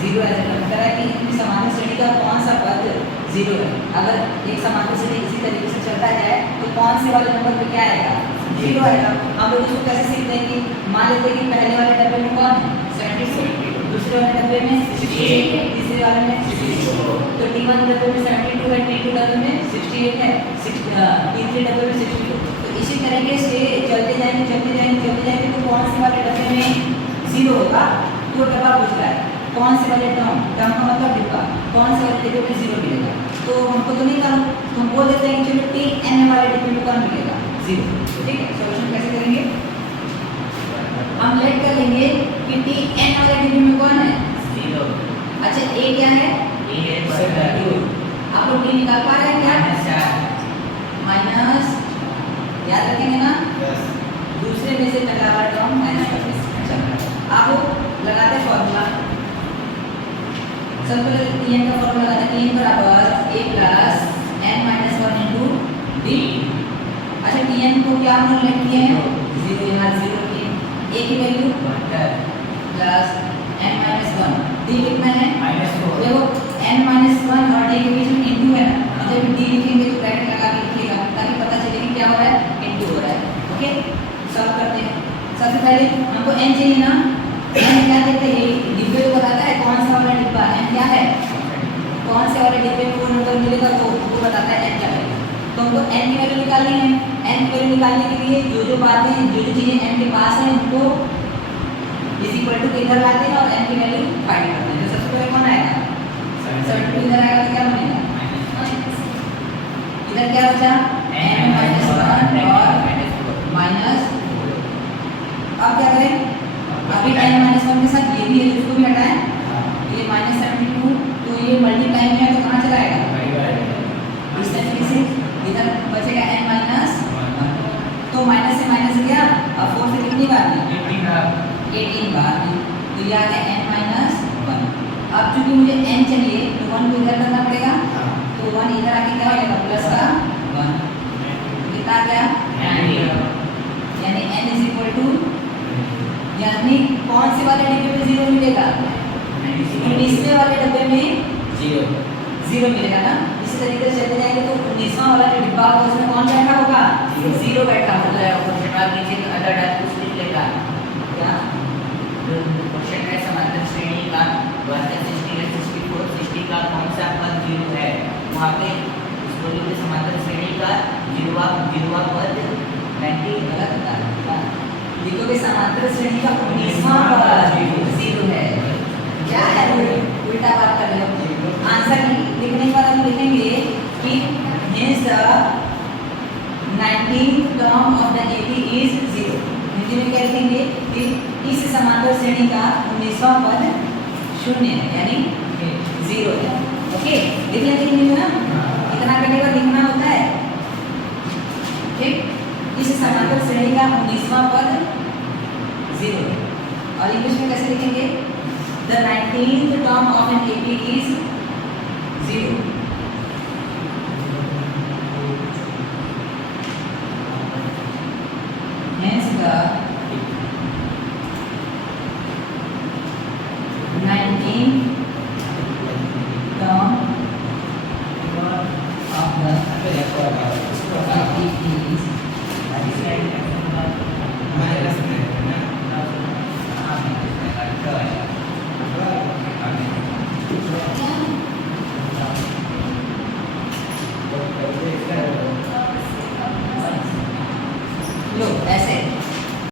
Zero ऐसे लगता है कि इनकी समांतर श्रेणी का कौन सा पद जीरो है। अगर एक समांतर श्रेणी इसी तरीके से चलता जाए तो कौन से वाले नंबर पे क्या आएगा, जीरो आएगा। हम लोग इसको कैसे सीखते हैं कि मान लेते हैं कि पहले वाले डब्बे में कौन है 72, दूसरे वाले डब्बे में 68, तीसरे वाले में 64, तो T1 डब्बे में 72 है, T2 डब्बे में 68 है, T3 डब्बे में 62। तो इसी तरीके से चलते जाएंगे तो कौन से वाले डब्बे में जीरो होगा, तो डब्बा पूछ रहा है कौन से वाले टर्म का मतलब डिब्बा, कौन से वाले डिब्बे में जीरो मिलेगा। तो हमको तो नहीं करना, तो हम बोल देते हैं कि चलो Tn वाले डिब्बे में कौन मिलेगा, जीरो। ठीक है, सॉल्यूशन कैसे करेंगे, हम लेट कर लेंगे कि Tn वाले डिब्बे में कौन है, जीरो। अच्छा A क्या है, आप लोग D निकाल पा रहे हैं क्या, माइनस, याद रखेंगे ना, दूसरे में से पहला वाला टर्म माइनस कर देंगे। अच्छा आप लगाते फॉर्मूला, सबसे पहले Tn का फॉर्मूला लगाते हैं, Tn बराबर A plus n minus 1 into D। अच्छा Tn को क्या हम लेट किए हैं, जीरो, यहाँ जीरो किए, A की value plus n minus 1, D कितना है -4, देखो n माइनस 1 और D के बीच में इंटू है ना, जब D लिखेंगे तो ब्रैकेट लगा के लिखिएगा ताकि पता चले कि क्या हो रहा है, इंटू हो रहा है। ओके, सॉल्व करते हैं। सबसे पहले हमको n चाहिए ना, n क्या देते हैं, डिब्बे को बताता है कौन सा वाला डिब्बा, n क्या है, कौन से वाले डिब्बे में वो नंबर मिलेगा तो वो बताता है n क्या है। तो हमको n की वैल्यू निकालनी है, n की वैल्यू निकालने के लिए जो बातें जो चीजें n के पास है उनको इज इक्वल टू इधर लाते हैं और n की वैल्यू फाइंड करते हैं। तो सबसे पहले कौन आएगा, 72 इधर आएगा तो क्या बनेगा, इधर क्या बचा n माइनस 1 और माइनस, अब क्या करें, अभी n माइनस 1 के साथ ये भी है तो इसको भी हटाएं, ये माइनस 72, तो ये मल्टीप्लाई में है तो कहाँ चला आएगा, इस तरीके से इधर बचेगा n माइनस 1, तो माइनस से माइनस गया और 4 से कितनी बार दी, 18 बार दी, तो ये आ गया n माइनस 1। अब चूंकि मुझे n चाहिए तो 1 को इधर करना पड़ेगा, तो 1 इधर आके क्या हो जाएगा, प्लस का 1, कितना आ गया, यानी n इज इक्वल टू, यानी कौन से वाले डिब्बे में जीरो मिलेगा, 19वें वाले डब्बे में जीरो मिलेगा ना। इसी तरीके से चलते जाएंगे तो 19वां वाला जो डिब्बा होगा उसमें कौन बैठा होगा, जीरो बैठा होगा। नीचे अदर डाल कुछ लिख लेगा, क्या क्वेश्चन है समांतर श्रेणी का 64 60 का कौन सा पद जीरो है, वहाँ पे इसको लिखते समांतर श्रेणी का जीरोवा पद 90 गलत था, देखोगे समांतर श्रेणी का 19वां पद जीरो है, क्या है उल्टा बात कर रहे हो। आंसर लिखने के बाद हम लिखेंगे कि hence the 19th term of the AP is 0। Hindi में क्या लिखेंगे कि इस समांतर श्रेणी का 19वां पद शून्य है, यानी 0 है। ओके, लिख लेंगे हिंदी में ना, इतना करने का लिखना होता है। ठीक, इस समांतर श्रेणी का 19वां पद 0 है, और इंग्लिश में कैसे लिखेंगे, the 19th term of an AP is 0। Hence the 19th term of the AP is लो ऐसे